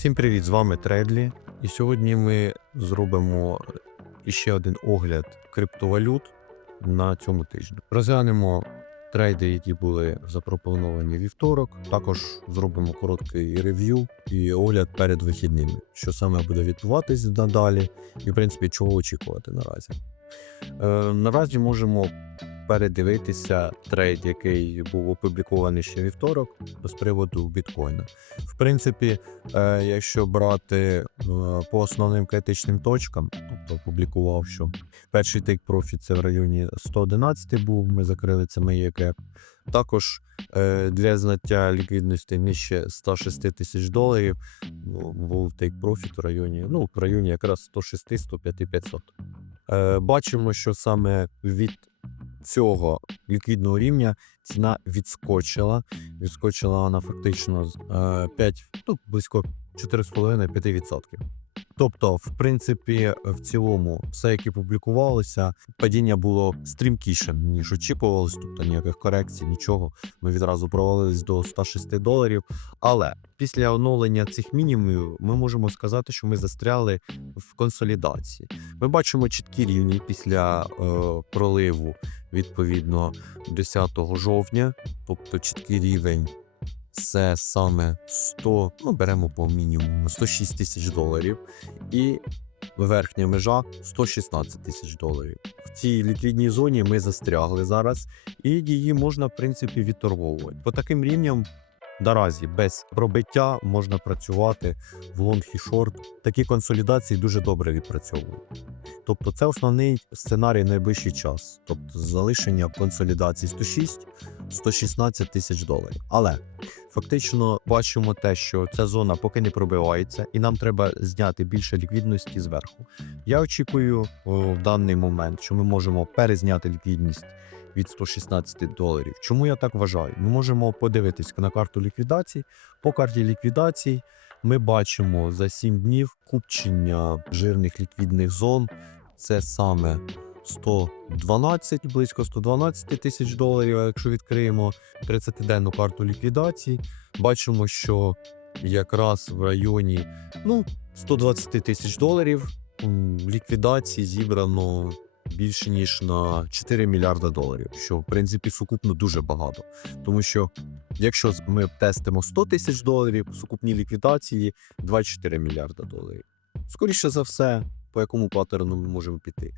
Всім привіт! З вами Тредлі. І сьогодні ми зробимо іще один огляд криптовалют на цьому тижні. Розглянемо трейди, які були запропоновані вівторок. Також зробимо короткий рев'ю і огляд перед вихідними, що саме буде відбуватись надалі, і в принципі чого очікувати наразі. Е, наразі можемо передивитися трейд, який був опублікований ще вівторок з приводу біткоїна. В принципі, е, якщо брати е, по основним критичним точкам, тобто опублікував, що перший тейк профіт це в районі 111 був, ми закрили це моє кеп. Також е, для знаття ліквідності нижче 106 тисяч доларів ну, був тейк профіт в районі, ну, в районі якраз 106-105 500. Е, бачимо, що саме від цього ліквідного рівня ціна відскочила. Відскочила вона фактично з е, 5, ну, близько 4,5-5%. Тобто, в принципі, в цілому, все, яке публікувалося, падіння було стрімкішим, ніж очікувалось. Тобто ніяких корекцій, нічого. Ми відразу провалились до 106 доларів. Але після оновлення цих мінімумів ми можемо сказати, що ми застряли в консолідації. Ми бачимо чіткі рівні після е, проливу відповідно 10 жовтня, тобто чіткий рівень. Це саме 100, ну беремо по мінімуму 106 тисяч доларів, і верхня межа 116 тисяч доларів. В цій ліквідній зоні ми застрягли зараз, і її можна в принципі відторговувати. По таким рівням наразі без пробиття можна працювати в лонг і шорт. Такі консолідації дуже добре відпрацьовують. Тобто, це основний сценарій найближчий час, тобто залишення консолідації 106 116 тисяч доларів. Але фактично бачимо те, що ця зона поки не пробивається, і нам треба зняти більше ліквідності зверху. Я очікую в даний момент, що ми можемо перезняти ліквідність від 116 доларів. Чому я так вважаю? Ми можемо подивитись на карту ліквідацій. По карті ліквідацій ми бачимо за 7 днів купчення жирних ліквідних зон. Це саме 112, близько 112 тисяч доларів. Якщо відкриємо 30-денну карту ліквідації, бачимо, що якраз в районі ну, 120 тисяч доларів ліквідації зібрано більше ніж на 4 мільярда доларів, що в принципі сукупно дуже багато. Тому що якщо ми тестимо 100 тисяч доларів, сукупні ліквідації 24 мільярда доларів. Скоріше за все, по якому паттерну ми можемо піти.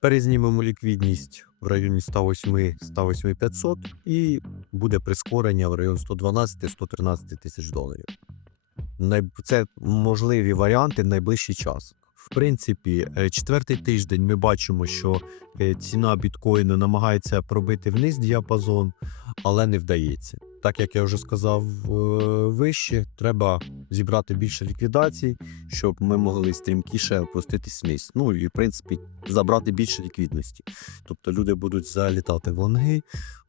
Перезнімемо ліквідність в районі 108 108 500 і буде прискорення в район 112-113 тисяч доларів. Це можливі варіанти в найближчий час. В принципі, е, четвертий тиждень ми бачимо, що е, ціна біткоїну намагається пробити вниз діапазон, але не вдається. Так як я вже сказав е, вище, треба зібрати більше ліквідацій, щоб ми могли стрімкіше опуститись вниз. Ну і в принципі забрати більше ліквідності. Тобто люди будуть залітати в лонги,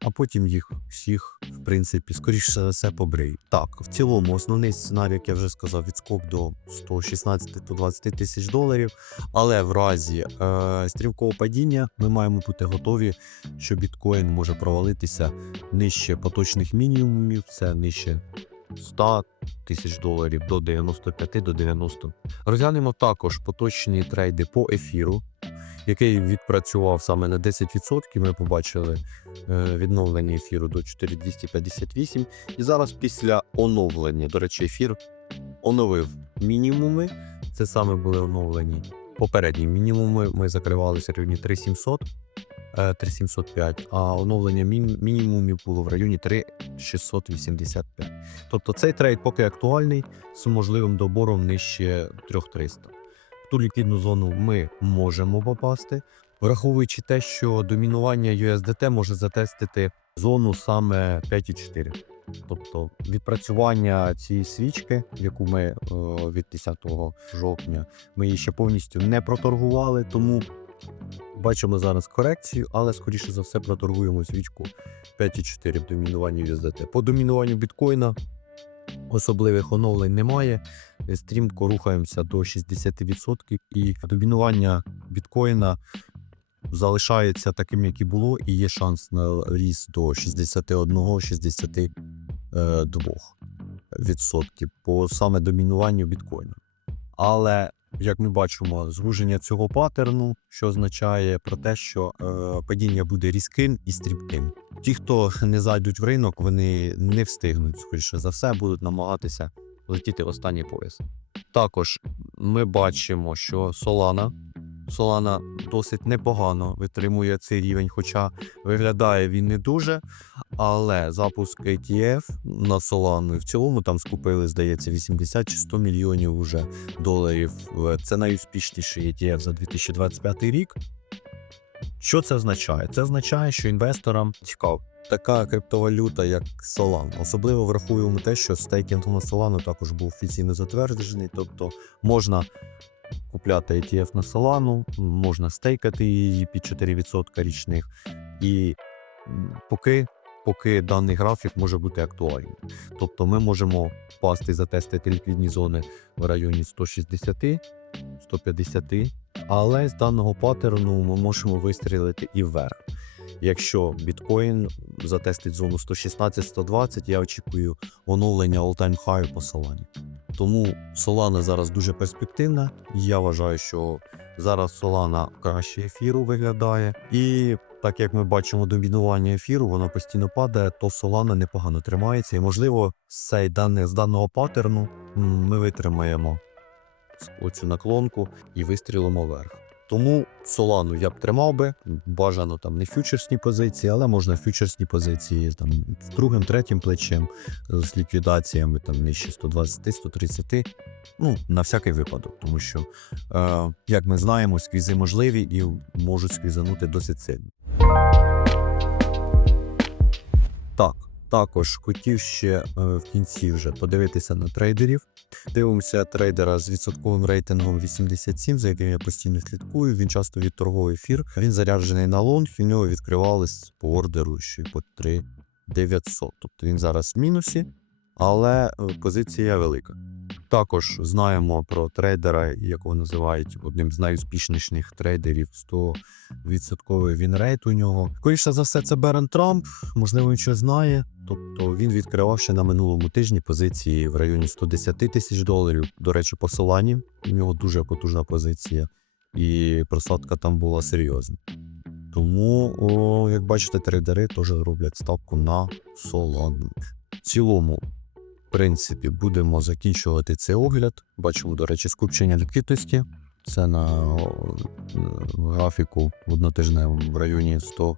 а потім їх всіх, принципі, скоріше за все побриють. Так, в цілому, основний сценарій, як я вже сказав, відскок до 116-120 тисяч доларів. Але в разі е, стрімкого падіння ми маємо бути готові, що біткоін може провалитися нижче поточних мінімумів, це нижче 100 тисяч доларів до 95 до 90. Розглянемо також поточні трейди по ефіру, який відпрацював саме на 10%. Ми побачили е, відновлення ефіру до 4258. І зараз після оновлення, до речі, ефір оновив мінімуми. Це саме були оновлені попередні мінімуми. Ми закривалися в районі 3700. е, 3705, а оновлення мін- мінімумів було в районі 3685. Тобто цей трейд поки актуальний з можливим добором нижче 3300. Ту ліквідну зону ми можемо попасти, враховуючи те, що домінування USDT може затестити зону саме 5,4. Тобто відпрацювання цієї свічки, яку ми е, від 10 жовтня, ми її ще повністю не проторгували, тому бачимо зараз корекцію, але скоріше за все проторгуємо свічку 5,4 в домінуванні USDT. По домінуванню біткоїна особливих оновлень немає. Стрімко рухаємося до 60% і домінування біткоїна залишається таким, як і було, і є шанс на ріст до 61-62. по саме домінуванню біткоїна. Але як ми бачимо, звуження цього паттерну, що означає про те, що е, падіння буде різким і стрімким. Ті, хто не зайдуть в ринок, вони не встигнуть, скоріше за все, будуть намагатися летіти в останній пояс. Також ми бачимо, що Solana, Solana досить непогано витримує цей рівень, хоча виглядає він не дуже. Але запуск ETF на Solana і в цілому там скупили, здається, 80 чи 100 мільйонів уже доларів. Е, Це найуспішніший ETF за 2025 рік. Що це означає? Це означає, що інвесторам цікаво. Така криптовалюта, як Solana. Особливо врахуємо те, що стейкінг на Solana також був офіційно затверджений, тобто можна купляти ETF на Solana, можна стейкати її під 4% річних. І поки, поки даний графік може бути актуальним. Тобто ми можемо впасти, затестити ліквідні зони в районі 160, 150, але з даного паттерну ми можемо вистрілити і вверх. Якщо біткоін затестить зону 116-120, я очікую оновлення all-time high по Solana. Тому Solana зараз дуже перспективна. Я вважаю, що зараз Solana краще ефіру виглядає. І так як ми бачимо домінування ефіру, воно постійно падає, то Solana непогано тримається. І можливо, цей даний, з даного паттерну ми витримаємо оцю наклонку і вистрілимо вверх. Тому Солану я б тримав би, бажано там не фьючерсні позиції, але можна фьючерсні позиції там з другим, третім плечем, з ліквідаціями там нижче 120-130. Ну, на всякий випадок, тому що, е, як ми знаємо, сквізи можливі і можуть сквізанути досить сильно. Також хотів ще е, в кінці вже подивитися на трейдерів. Дивимося трейдера з відсотковим рейтингом 87, за яким я постійно слідкую. Він часто відторговує ефір. Він заряджений на лонг, в нього відкривались по ордеру ще по 3 900. Тобто він зараз в мінусі, але е, позиція велика. Також знаємо про трейдера, якого називають одним з найуспішніших трейдерів 100% вінрейт у нього. Скоріше за все, це Берен Трамп. Можливо, він щось знає. Тобто він відкривав ще на минулому тижні позиції в районі 110 тисяч доларів. До речі, по. У нього дуже потужна позиція, і просадка там була серйозна. Тому, о, як бачите, трейдери теж роблять ставку на Solana. В цілому, принципі, будемо закінчувати цей огляд. Бачимо, до речі, скупчення ліквідності. Це на графіку в однотижневому в районі 100